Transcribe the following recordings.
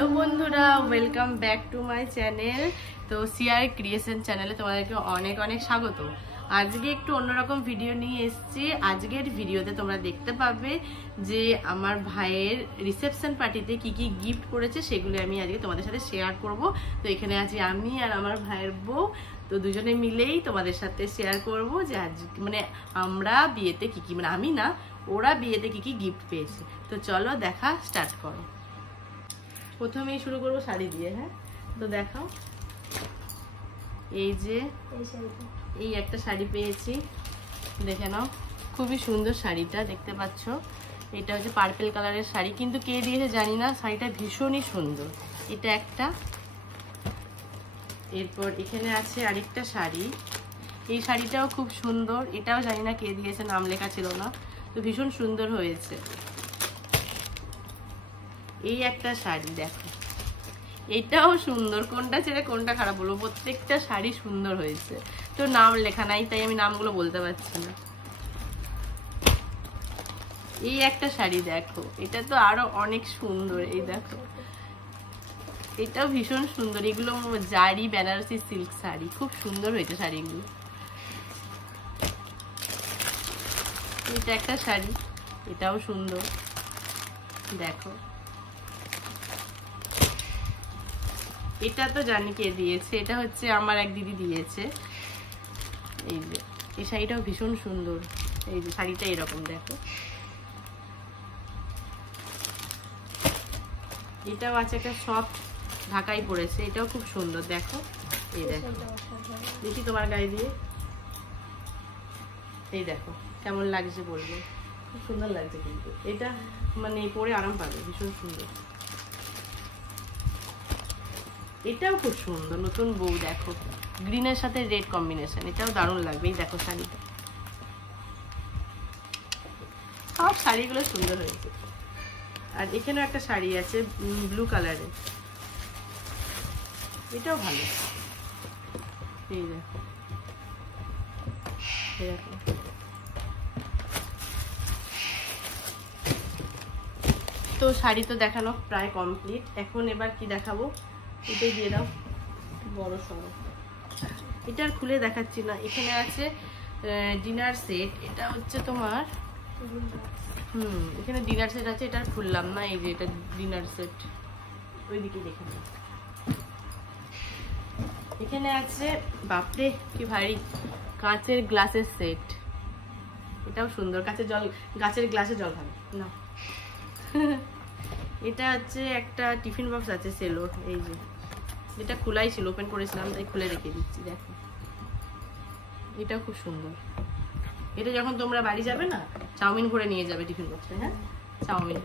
Hello बंधुरा welcome back to my channel. तो सियार क्रिएशन चैनेले তোমাদেরকে অনেক অনেক স্বাগত। আজকে একটু অন্যরকম ভিডিও নিয়ে এসেছি। আজকের ভিডিওতে তোমরা দেখতে পাবে যে আমার ভাইয়ের রিসেপশন পার্টিতে কি কি গিফট করেছে সেগুলো আমি আজকে তোমাদের সাথে শেয়ার করব। তো এখানে আছি আমি আর আমার ভাইয়ের বউ, তো দুজনে মিলেই তোমাদের সাথে শেয়ার করব যে আজ মানে আমরা বিয়েতে কি কি, মানে আমি না ওরা বিয়েতে কি কি গিফট পেয়েছে। তো চলো দেখা স্টার্ট করো। প্রথমেই শুরু করবো শাড়ি দিয়ে। হ্যাঁ, তো দেখাও। এই যে এই একটা শাড়ি পেয়েছি, দেখে নাও, খুবই সুন্দর শাড়িটা দেখতে পাচ্ছ। এটা হচ্ছে পার্পল কালারের শাড়ি, কিন্তু কে দিয়েছে জানি না, শাড়িটা ভীষণই সুন্দর। এটা একটা। এরপর এখানে আছে আরেকটা শাড়ি, এই শাড়িটাও খুব সুন্দর, এটাও জানি না কে দিয়েছে, নাম লেখা ছিল না, তো ভীষণ সুন্দর হয়েছে। এই একটা শাড়ি দেখো, এটাও সুন্দর, কোনটা ছেড়ে কোনটা খারাপ বলবো, প্রত্যেকটা শাড়ি সুন্দর হয়েছে। তো নাম লেখা নাই তাই আমি নামগুলো বলতে পারছি না। এই একটা শাড়ি দেখো, এটা তো আরো অনেক সুন্দর, এই দেখো, এটাও ভীষণ সুন্দর। এগুলো জারি বেনারসি সিল্ক শাড়ি, খুব সুন্দর হয়েছে শাড়িগুলো। এটা একটা শাড়ি, এটাও সুন্দর দেখো। এটা তো জানি কে দিয়েছে, এটা হচ্ছে আমার এক দিদি দিয়েছে। এই যে এই শাড়িটাও ভীষণ সুন্দর, এই যে শাড়িটা এরকম দেখো। এটাও আছে একটা সফট ঢাকাই পড়েছে, এটাও খুব সুন্দর দেখো। এই দেখো, দেখি তোমার গায়ে দিয়ে, এই দেখো কেমন লাগছে বলবে, খুব সুন্দর লাগছে কিন্তু এটা, মানে পরে আরাম পাবে, ভীষণ সুন্দর। এটাও খুব সুন্দর, নতুন বউ দেখো, গ্রিনের সাথে রেড কম্বিনেশন, এটাও দারুণ লাগবে। এই দেখো শাড়িটা, সব শাড়িগুলো সুন্দর হয়েছে। আর এখানেও একটা শাড়ি আছে ব্লু কালারের, এটাও ভালো। এই দেখো, তো শাড়ি তো দেখানো প্রায় কমপ্লিট, এখন এবার কি দেখাবো, এটাই দিয়ে দাও বড় সড়ো। এটা আর খুলে দেখাচ্ছি না। এখানে আছে ডিনার সেট, এটা হচ্ছে তোমার এখানে ডিনার সেট আছে, এটা আর খুললাম না। এই যে এটা ডিনার সেট, ওইদিকে দেখে নাও। এখানে আছে, বাপরে কি ভারী, কাঁচের গ্লাসের সেট, এটাও সুন্দর, কাঁচের জল, গাছের গ্লাসে জল খাবে না। এটা হচ্ছে একটা টিফিন বক্স আছে সেলোর, এই যে এটা খোলাই ছিল, ওপেন করেছিলাম তাই খুলে রেখে দিচ্ছি দেখো। এটাও খুব সুন্দর, এটা যখন তোমরা বাড়ি যাবে না, চাউমিন ভরে নিয়ে যাবে টিফিন বক্সে। হ্যাঁ, চাউমিন।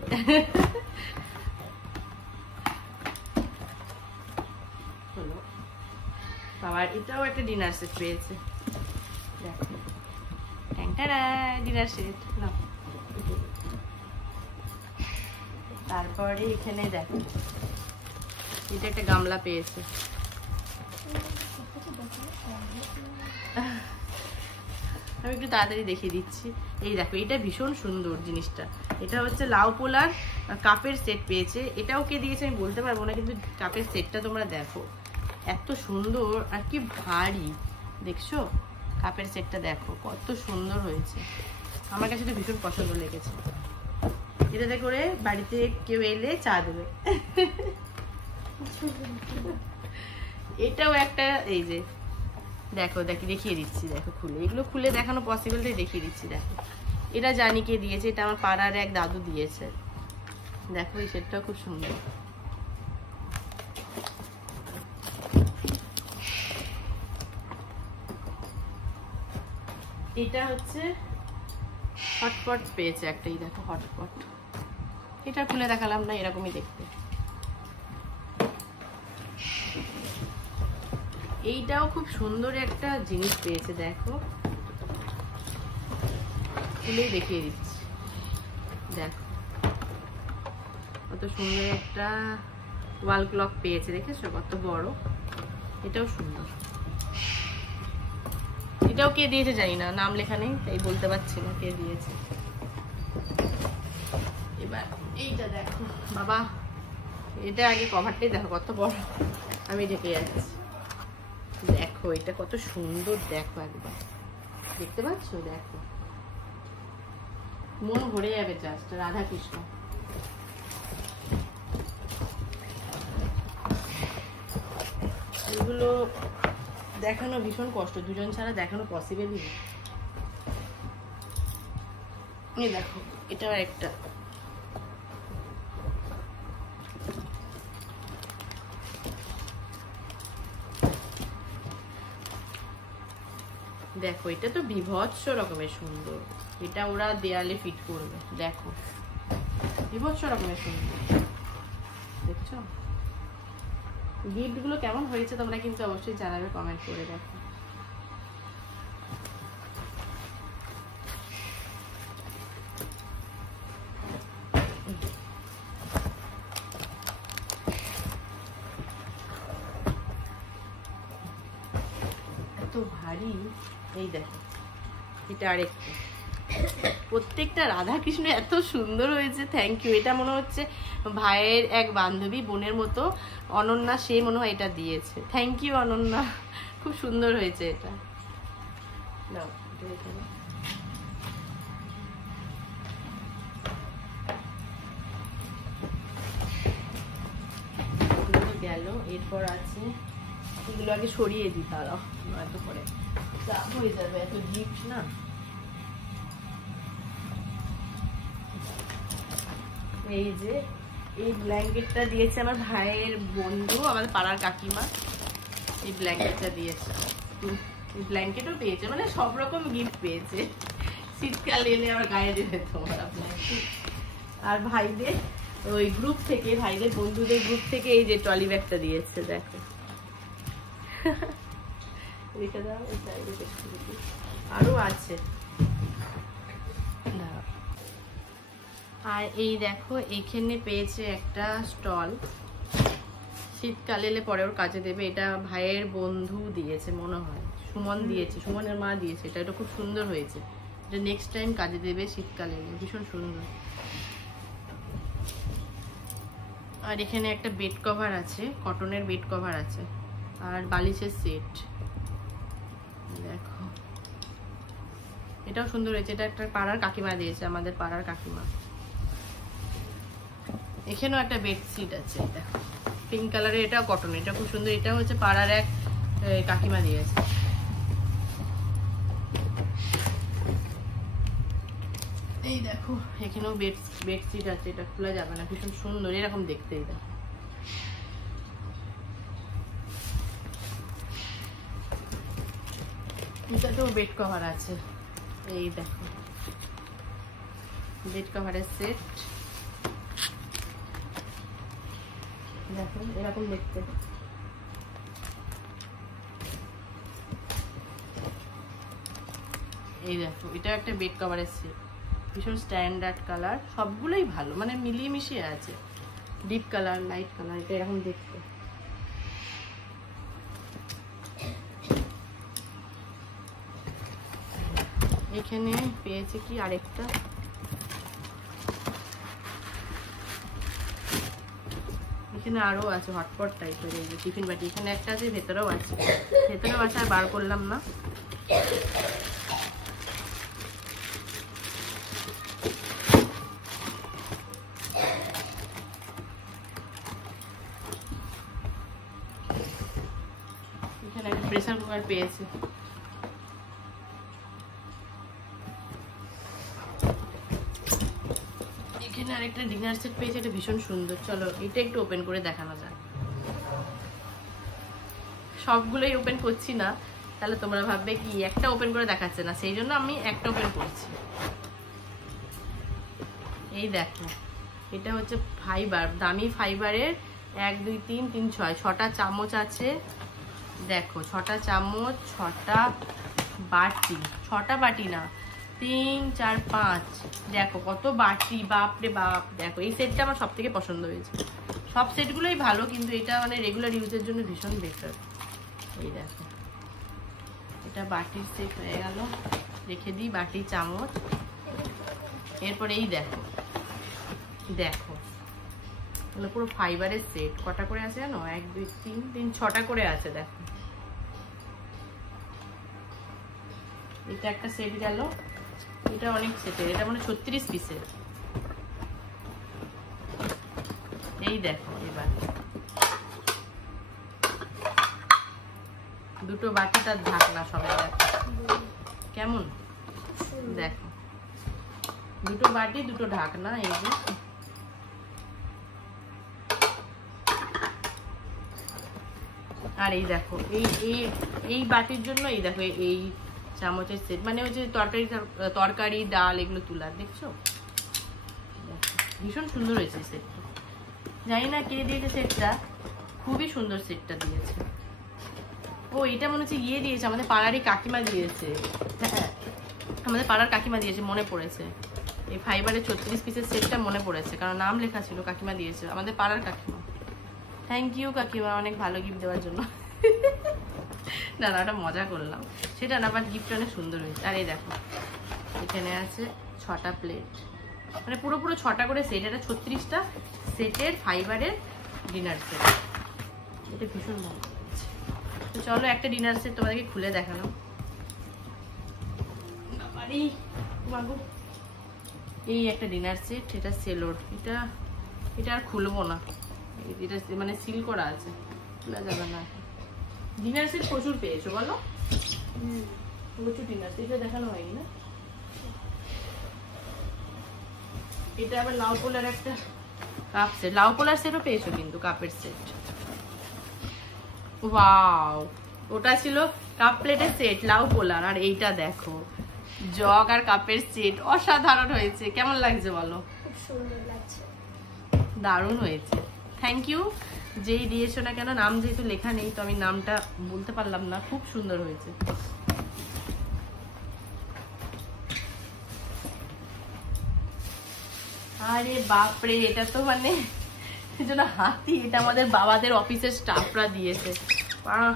হলো বাবার। এটাও একটা ডিনার সেট পেয়েছে দেখো, ডিনার সেট না। তারপরে এখানে দেখো, এটা একটা গামলা পেয়েছে, আমি একটু তাড়াতাড়ি দেখিয়ে দিচ্ছি। এই দেখো, এটা ভীষণ সুন্দর জিনিসটা, এটা হচ্ছে লাউ পোলার কাপের সেট পেয়েছে। এটাও কে দিয়েছে আমি বলতে পারবো না, কিন্তু কাপের সেটটা তোমরা দেখো, এত সুন্দর আর কি ভারী, দেখছো কাপের সেটটা দেখো কত সুন্দর হয়েছে, আমার কাছে তো ভীষণ পছন্দ লেগেছে। এটাতে করে বাড়িতে কেউ এলে চা দেবে। এটাও একটা, এই যে দেখো, দেখিয়ে দিচ্ছি দেখো, খুলে, এগুলো খুলে দেখানো পসিবল তাই দেখিয়ে দিচ্ছি দেখো। এটা জানি কে দিয়েছে, এটা আমার পাড়ার এক দাদু দিয়েছে দেখো। এই সেটটাও খুব সুন্দর। এটা হচ্ছে হটপট পেয়েছে একটা, এই দেখো হটপট, এটা খুলে দেখালাম না, এরকমই দেখতে। এইটাও খুব সুন্দর একটা জিনিস পেয়েছে দেখো, খুলেই দেখিয়ে দিচ্ছি দেখো, কত সুন্দর একটা ওয়াল ক্লক পেয়েছে, দেখেছো কত বড়, এটাও সুন্দর। এটাও কে দিয়েছে জানি না, নাম লেখা নেই তাই বলতে পারছি না কে দিয়েছে। এবার এইটা দেখো বাবা, এটা আগে কভারটাই দেখো কত বড়, আমি ঢেকে যাচ্ছি। দেখো এটা কত সুন্দর, দেখো একবার দেখতে পাচ্ছ, দেখো মন ভরে যাবে জাস্ট। রাধা কৃষ্ণ, এগুলো দেখানো ভীষণ কষ্ট, দুজন ছাড়া দেখানো পসিবলই না। এই দেখো এটা একটা, দেখো এটা তো বিভৎস রকমের সুন্দর, এটা ওরা দেয়ালে ফিট করবে, দেখো বিভৎস রকমের সুন্দর, দেখছো? গিফট গুলো কেমন হয়েছে তোমরা কিন্তু অবশ্যই জানাবে কমেন্ট করে। দেখো এত ভারী, এই দেখো এটা আরেকটা, প্রত্যেকটা রাধা কৃষ্ণ এত সুন্দর হয়েছে, থ্যাংক ইউ। এটা মনে হচ্ছে ভাইয়ের এক বান্ধবী বোনের মতো অনন্যা, সে মনে হয় এটা দিয়েছে, থ্যাংক ইউ অনন্যা, খুব সুন্দর হয়েছে এটা। গেল, এরপর আছে এগুলো আগে সরিয়ে দিই, তারাও এত করে চাপ হয়ে যাবে, এত গিফট না। এই যে এই ব্ল্যাঙ্কেটটা দিয়েছে আমার ভাইয়ের বন্ধু, আমাদের পাড়ার কাকিমা, এই ব্ল্যাঙ্কেটটা দিয়েছে। এই ব্ল্যাঙ্কেটও পেয়েছে, মানে সব রকম গিফট পেয়েছে, শীতকাল এলে আমার গায়ে দেবে তোমরা ব্ল্যাঙ্কেট। আর ভাইদের ওই গ্রুপ থেকে, ভাইদের বন্ধুদের গ্রুপ থেকে এই যে ট্রলি ব্যাগটা দিয়েছে, দেখো রেখে দাও, আরো আছে। আর এই দেখো এখানে পেয়েছে একটা স্টল, শীতকাল এলে পরে ওর কাজে দেবে, এটা ভাইয়ের বন্ধু দিয়েছে মনে হয়, সুমন দিয়েছে, সুমনের মা দিয়েছে, এটা খুব সুন্দর হয়েছে, এটা নেক্সট টাইম কাজে দেবে শীতকাল এলে, ভীষণ সুন্দর। আর এখানে একটা বেড কভার আছে, কটনের বেড কভার আছে, আর বালিশের সেট, দেখো এটাও সুন্দর হয়েছে, এটা একটা পাড়ার কাকিমা দিয়েছে, আমাদের পাড়ার কাকিমা। এখানেও একটা বেডশিট আছে, দেখো পিঙ্ক কালারের, এটাও কটন, এটা খুব সুন্দর, এটা হচ্ছে পাড়ার এক কাকিমা দিয়েছে। এই দেখো এখানেও বেডশিট আছে, এটা খোলা যাবে না, ভীষণ সুন্দর এরকম দেখতে। এটা এটাতেও বেড কভার আছে, এই দেখো বেড কভারের সেট, দেখো এরকম দেখতে। এই দেখো এটা একটা বেড কভারের সেট, ভীষণ স্ট্যান্ডার্ড কালার, সবগুলোই ভালো, মানে মিলিয়ে মিশিয়ে আছে, ডিপ কালার লাইট কালার, এটা এরকম দেখতে। এখানে পেয়েছে কি আরেকটা, এখানে আরো আছে হটপট টাইপের, এই যে টিফিন বাটি, এখানে একটা আছে, ভেতরেও আছে, ভেতরেও আছে, আর বার করলাম না। এখানে একটা প্রেসার কুকার পেয়েছে, এখানে আরেকটা ডিনার সেট পেয়েছে, এটা ভীষণ সুন্দর। চলো এটা একটু ওপেন করে দেখানো যাক, সবগুলোই ওপেন করছি না, তাহলে তোমরা ভাববে কি একটা ওপেন করে দেখাচ্ছে না, সেই জন্য আমি একটা ওপেন করছি। এই দেখো এটা হচ্ছে ফাইবার, দামি ফাইবারের 1 2 3 3 6 6টা চামচ আছে, দেখো 6টা চামচ, 6টা বাটি, 6টা বাটি না 3 4 5, দেখো কত বাটি, বাপরে বাপ। দেখো এই সেটটা আমার সব থেকে পছন্দ হয়েছে, সব সেটগুলোই ভালো, কিন্তু এটা মানে রেগুলার ইউজের জন্য ভীষণ বেটার। এই দেখো এটা বাটির সেট হয়ে গেল, রেখে দিই বাটি চামচ। এরপরে এই দেখো, দেখো এগুলো পুরো ফাইবারের সেট। কটা করে আছে জানো? 1 2 3 3 6টা করে আছে। দেখো এটা একটা সেট গেল, এটা অনেক সেটের, এটা মানে 36 পিসের। এই দেখো এবার দুটো বাটি তার ঢাকনা সবাই দেখো কেমন, দেখো দুটো বাটি দুটো ঢাকনা। এই যে আর এই দেখো এই বাটির জন্য এই দেখো এই চামচের সেট, মানে ওই যে তরকারি ডাল এগুলো তুলার, দেখছো ভীষণ সুন্দর হয়েছে সেটটা। জানি না কে দিয়েছে সেটটা, খুবই সুন্দর সেটটা দিয়েছে। ও এটা মনে হচ্ছে ইয়ে দিয়েছে, আমাদের পাড়ারই কাকিমা দিয়েছে। হ্যাঁ আমাদের পাড়ার কাকিমা দিয়েছে, মনে পড়েছে। এই ফাইবারের 36 পিসের সেটটা মনে পড়েছে, কারণ নাম লেখা ছিল, কাকিমা দিয়েছে, আমাদের পাড়ার কাকিমা। থ্যাংক ইউ কাকিমা অনেক ভালো গিফট দেওয়ার জন্য। না না ওটা মজা করলাম, সেটা না, বাট গিফট অনেক সুন্দর হয়েছে। আর এই দেখো এখানে আছে 6টা প্লেট, মানে পুরো 6টা করে সেট। এটা 36টা সেটের ফাইবারের ডিনার সেট। এটা ভীষণ ভালো। তো চলো একটা ডিনার সেট তোমাদেরকে খুলে দেখালাম। এই একটা ডিনার সেট, এটা সেলোর, এটা আর খুলবো না, এটা মানে সিল করা আছে, খোলা যাবে না। ডিনার সেট প্রচুর পেয়েছো বলো? প্রচুর ডিনার সেট, এটা দেখানো হয়নি না। এটা আবার লাউ পোলার একটা কাপ সেট, লাউ পোলার সেটও পেয়েছো কিন্তু, কাপের সেট। ওয়াও, ওটা ছিল কাপ প্লেটের সেট, লাউ পোলার। আর এইটা দেখো জগ আর কাপের সেট, অসাধারণ হয়েছে। কেমন লাগছে বলো? খুব সুন্দর লাগছে, দারুণ হয়েছে। থ্যাংক ইউ যেই দিয়েছো না কেন, নাম যেহেতু লেখা নেই তো আমি নামটা বলতে পারলাম না। খুব সুন্দর হয়েছে। আরে বাপরে, এটা তো মানে জন্য হাতি, এটা আমাদের বাবাদের অফিসের স্টাফরা দিয়েছে।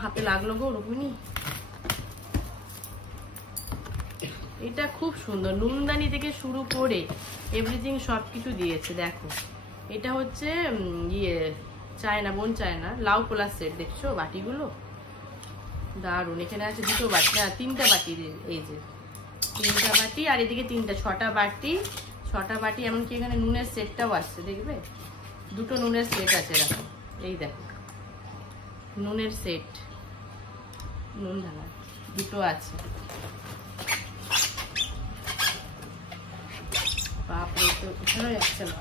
হাতে লাগলো গো রুকুনি। এটা খুব সুন্দর, নুনদানি থেকে শুরু করে এভরিথিং সবকিছু দিয়েছে। দেখো এটা হচ্ছে ইয়ে চায়না, বোন চায়না লাউ পোলার সেট। দেখছো বাটিগুলো দারুন। এখানে আছে দুটো বাটি, না 3টা বাটি, এই যে 3টা বাটি, আর এদিকে 3টা, 6টা বাটি, 6টা বাটি। এমনকি এখানে নুনের সেটটাও আসছে, দেখবে দুটো নুনের সেট আছে এরকম। এই দেখো নুনের সেট, নুন ঢালা দুটো আছে। বাপরে, তো উঠানো যাচ্ছে না।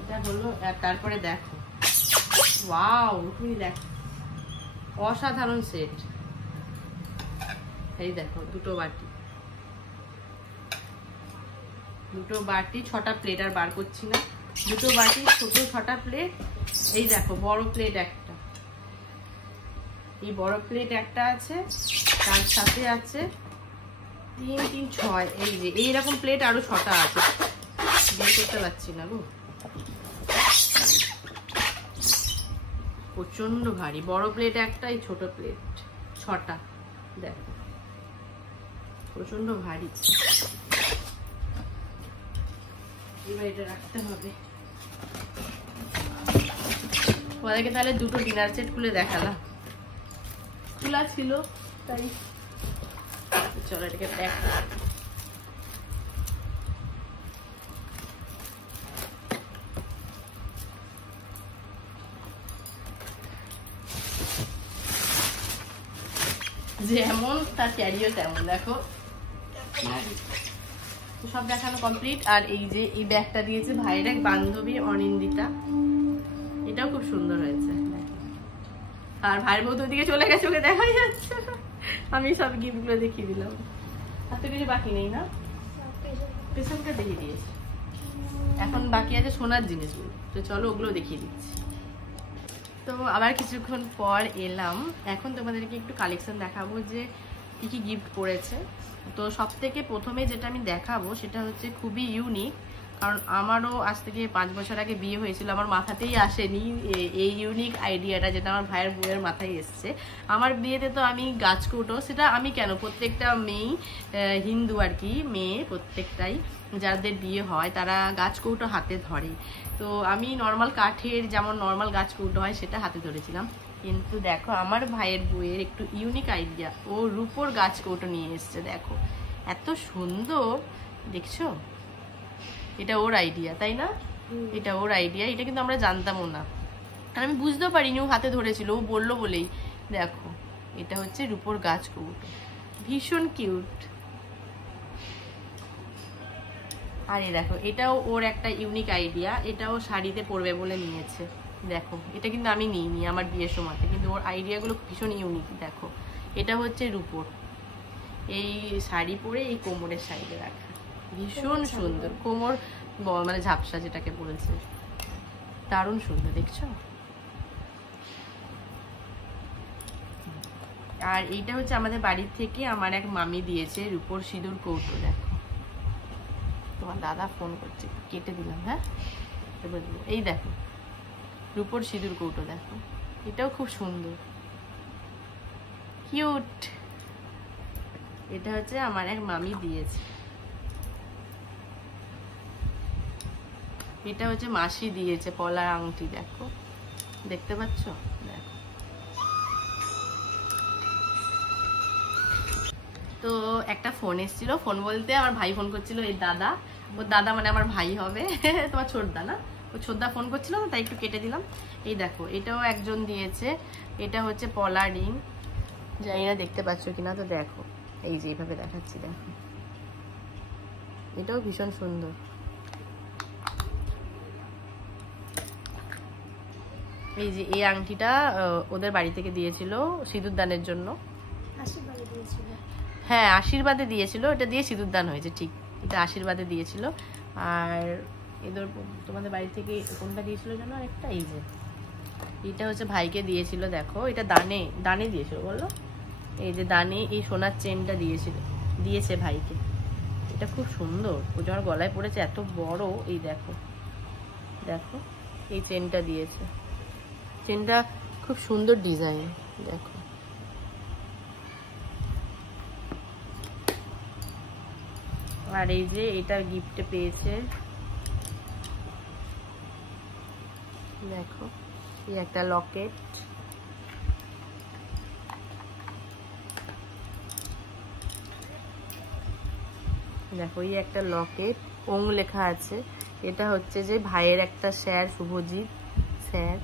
এটা হলো, তারপরে দেখো ওয়াও, তুমি দেখো অসাধারণ সেট। এই দেখো দুটো বাটি, 6টা প্লেট, আর বার করছি না। দুটো বাটি, ছোট 6টা প্লেট। এই দেখো বড় প্লেট একটা, এই বড় প্লেট একটা আছে, তার সাথে আছে 3 3 6, এই যে এইরকম প্লেট আরো 6টা আছে, বের করতে পারছি না গো, প্রচন্ড ভারী। বড় প্লেট একটা, এই ছোট প্লেট 6টা, দেখো প্রচন্ড ভারী। এবার এটা রাখতে হবে। ওদেরকে তাহলে দুটো ডিনার সেট খুলে দেখালাম, খোলা ছিল তাই। চলো এটাকে প্যাক করি। যেমন তার ক্যারিও তেমন, দেখো সব দেখানো কমপ্লিট। আর এই যে এই ব্যাগটা দিয়েছে ভাইয়ের এক বান্ধবী অনিন্দিতা, এটাও খুব সুন্দর হয়েছে। আর ভাইয়ের বউ তো ওইদিকে চলে গেছে, ওকে দেখাই যাচ্ছে। আমি সব গিফট গুলো দেখিয়ে দিলাম, আর তো কিছু বাকি নেই না, পেছনটা দেখিয়ে দিয়েছি। এখন বাকি আছে সোনার জিনিসগুলো, তো চলো ওগুলো দেখিয়ে দিচ্ছি। তো আবার কিছুক্ষণ পর এলাম, এখন তোমাদেরকে একটু কালেকশন দেখাবো যে কি কি গিফট করেছে। তো সব থেকে প্রথমে যেটা আমি দেখাবো সেটা হচ্ছে খুবই ইউনিক, কারণ আমারও আজ থেকে 5 বছর আগে বিয়ে হয়েছিল, আমার মাথাতেই আসেনি এই ইউনিক আইডিয়াটা, যেটা আমার ভাইয়ের বউয়ের মাথায় এসছে। আমার বিয়েতে তো আমি গাছকৌটো, সেটা আমি কেন, প্রত্যেকটা মেয়ে হিন্দু আর কি, মেয়ে প্রত্যেকটাই যাদের বিয়ে হয় তারা গাছকৌটো হাতে ধরে। তো আমি নর্মাল কাঠের যেমন নর্মাল গাছকৌটো হয় সেটা হাতে ধরেছিলাম। কিন্তু দেখো আমার ভাইয়ের বউয়ের একটু ইউনিক আইডিয়া, ও রূপোর গাছকৌটো নিয়ে এসছে। দেখো এত সুন্দর, দেখছো? এটা ওর আইডিয়া, তাই না? এটা ওর আইডিয়া, এটা কিন্তু আমরা জানতামও না, আর আমি বুঝতেও পারিনি ও হাতে ধরেছিল, ও বললো বলেই। দেখো এটা হচ্ছে রূপোর গাছকৌটো, ভীষণ কিউট। আর এই দেখো এটাও ওর একটা ইউনিক আইডিয়া, এটাও শাড়িতে পরবে বলে নিয়েছে। দেখো এটা কিন্তু আমি নিইনি আমার বিয়ের সময়তে, কিন্তু ওর আইডিয়াগুলো ভীষণ ইউনিক। দেখো এটা হচ্ছে রূপোর, এই শাড়ি পরে এই কোমরের সাইডে রাখা, ভীষণ সুন্দর। কোমর মানে ঝাপসা যেটাকে বলেছে, দারুণ সুন্দর, দেখছো? আর এইটা হচ্ছে আমাদের বাড়ির থেকে আমার এক মামি দিয়েছে রূপোর সিঁদুর কৌটো। দেখো তোমার দাদা ফোন করছে, কেটে দিলাম। হ্যাঁ এই দেখো রূপোর সিঁদুর কৌটো, দেখো এটাও খুব সুন্দর, কিউট। এটা হচ্ছে আমার এক মামি দিয়েছে। এটা হচ্ছে মাসি দিয়েছে, পলার আংটি। দেখো দেখতে পাচ্ছ? দেখো তো একটা ফোন এসেছিল, ফোন বলতে আমার ভাই ফোন করছিল, এই দাদা, ওর দাদা মানে আমার ভাই হবে তোমার ছোটদা না, ও ছোটদা ফোন করছিল, তাই একটু কেটে দিলাম। এই দেখো এটাও একজন দিয়েছে, এটা হচ্ছে পলা রিং, জানি না দেখতে পাচ্ছ কিনা, তো দেখো এই যে এইভাবে দেখাচ্ছি, দেখো এটাও ভীষণ সুন্দর। এই যে এই আংটিটা ওদের বাড়ি থেকে দিয়েছিল সিঁদুর দানের জন্য, হ্যাঁ আশীর্বাদে দিয়েছিল, এটা দিয়ে সিঁদুর দান হয়েছে, ঠিক এটা আশীর্বাদে দিয়েছিল। আর এদের তোমাদের বাড়ি থেকে কোনটা দিয়েছিল জানো একটা, এই যে এটা হচ্ছে ভাইকে দিয়েছিল। দেখো এটা দানে দানে দিয়েছিল, বলো এই যে দানে এই সোনার চেনটা দিয়েছে ভাইকে, এটা খুব সুন্দর। ও যখন গলায় পড়েছে এত বড়, এই দেখো দেখো এই চেনটা দিয়েছে, চেনটা খুব সুন্দর ডিজাইন। দেখো আর এই যে এটা গিফটে পেয়েছে, দেখো এই একটা লকেট, দেখো এই একটা লকেট, ওং লেখা আছে। এটা হচ্ছে যে ভাইয়ের একটা স্যার, শুভজিৎ স্যার,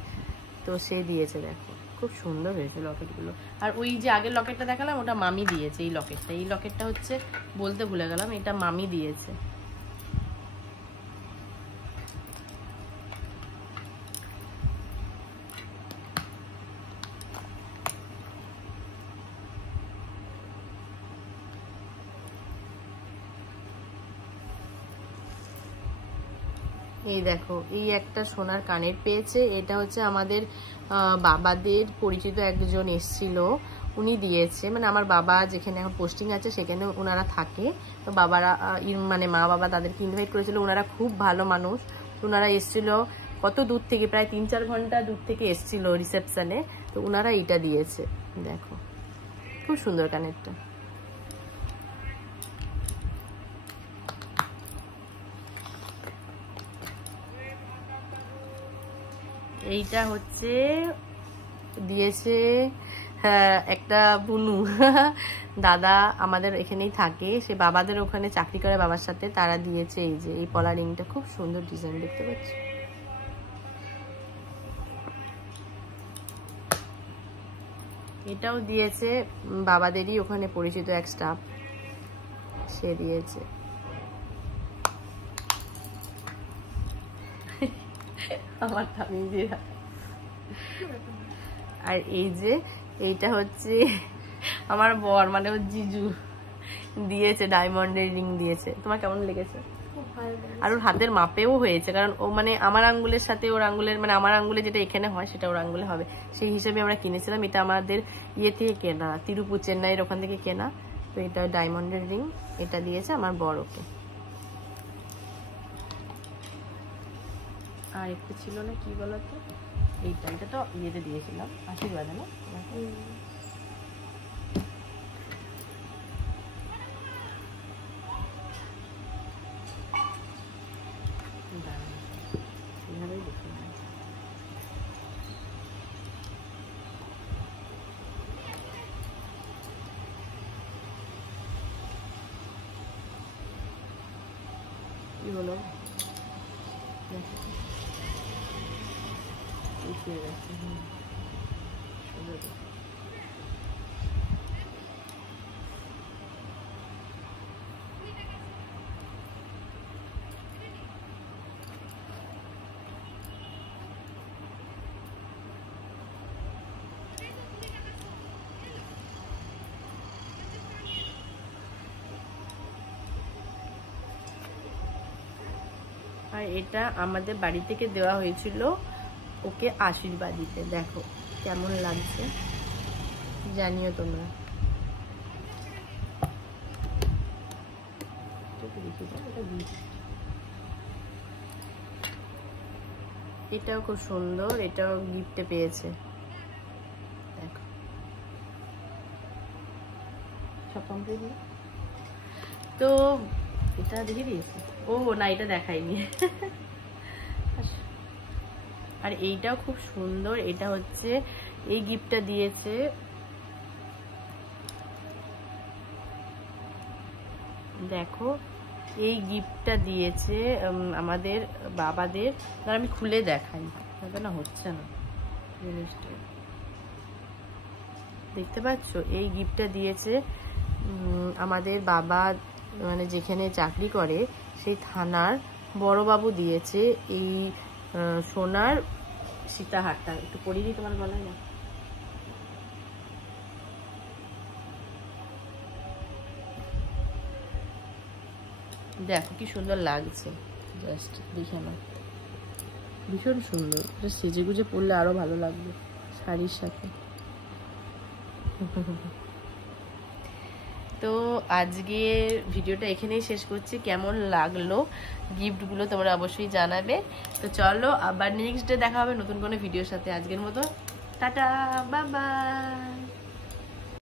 তো সে দিয়েছে। দেখো খুব সুন্দর হয়েছে লকেটগুলো। আর ওই যে আগের লকেটটা দেখালাম ওটা মামি দিয়েছে, এই লকেটটা, এই লকেটটা হচ্ছে বলতে ভুলে গেলাম, এটা মামি দিয়েছে। এই দেখো এই একটা সোনার কানের পেয়েছে, এটা হচ্ছে আমাদের বাবাদের পরিচিত একজন এসছিল, উনি দিয়েছে, মানে আমার বাবা যেখানে এখন পোস্টিং আছে সেখানে ওনারা থাকে, তো বাবারা মানে মা বাবা তাদেরকে ইনভাইট করেছিল, ওনারা খুব ভালো মানুষ, ওনারা এসছিল কত দূর থেকে, প্রায় 3-4 ঘন্টা দূর থেকে এসছিল রিসেপশনে, তো ওনারা এইটা দিয়েছে। দেখো খুব সুন্দর কানেরটা। এইটা হচ্ছে দিয়েছে একটা বুনু দাদা, আমাদের এখানেই থাকে, সে বাবাদের ওখানে চাকরি করে বাবার সাথে, তারা দিয়েছে এই যে এই পলা রিংটা, খুব সুন্দর ডিজাইন, দেখতে পাচ্ছি। এটাও দিয়েছে বাবাদেরই ওখানে পরিচিত এক স্টাফ, সে দিয়েছে। আমার আর এই যে এইটা হচ্ছে আমার বর মানে ওর জিজু দিয়েছে, ডায়মন্ডের রিং দিয়েছে। তোমার কেমন লেগেছে? আর ওর হাতের মাপেও হয়েছে, কারণ ও মানে আমার আঙ্গুলের সাথে ওর আঙ্গুলের, মানে আমার আঙ্গুলে যেটা এখানে হয় সেটা ওর আঙ্গুলে হবে, সেই হিসেবে আমরা কিনেছিলাম। এটা আমাদের ইয়ে থেকে কেনা, তিরুপুর চেন্নাইয়ের ওখান থেকে কেনা, তো এটা ডায়মন্ডের রিং, এটা দিয়েছে আমার বর ওকে। আর একটা ছিল না, কি বলতো, এটা তো ইয়েতে দিয়েছিলাম, আশীর্বাদে না? এভাবেই দেখি কি হলো, পিছিয়ে গেছে। আর এটা আমাদের বাড়ি থেকে দেওয়া হয়েছিল ওকে আশীর্বাদ দিতে। দেখো কেমন লাগছে জানিও তোমরা। এটাও খুব সুন্দর, এটাও গিফটে পেয়েছে। দেখো সব কমপ্লিট। তো এটা দেখে দিয়েছি, ও না এটা দেখাইনি। আর এইটাও খুব সুন্দর, এটা হচ্ছে এই গিফটটা দিয়েছে দেখো, এই গিফটটা দিয়েছে আমাদের বাবাদের। আমি খুলে দেখাই, না হচ্ছে না জিনিসটা, দেখতে পাচ্ছ? এই গিফটটা দিয়েছে আমাদের বাবা, মানে যেখানে চাকরি করে সেই থানার বড়বাবু দিয়েছে এই সোনার সীতাহারটা। একটু পরিয়ে দিই তোমার গলায় না? দেখো কি সুন্দর লাগছে, জাস্ট দেখে আমার ভীষণ সুন্দর। এটা সেজে গুজে পরলে আরো ভালো লাগবে শাড়ির সাথে। তো আজকের ভিডিওটা এখানেই শেষ করছি। কেমন লাগলো গিফটগুলো তোমরা অবশ্যই জানাবে। তো চলো আবার নেক্সট ডে দেখা হবে নতুন কোনো ভিডিওর সাথে। আজকের মতো টাটা, বাই বাই।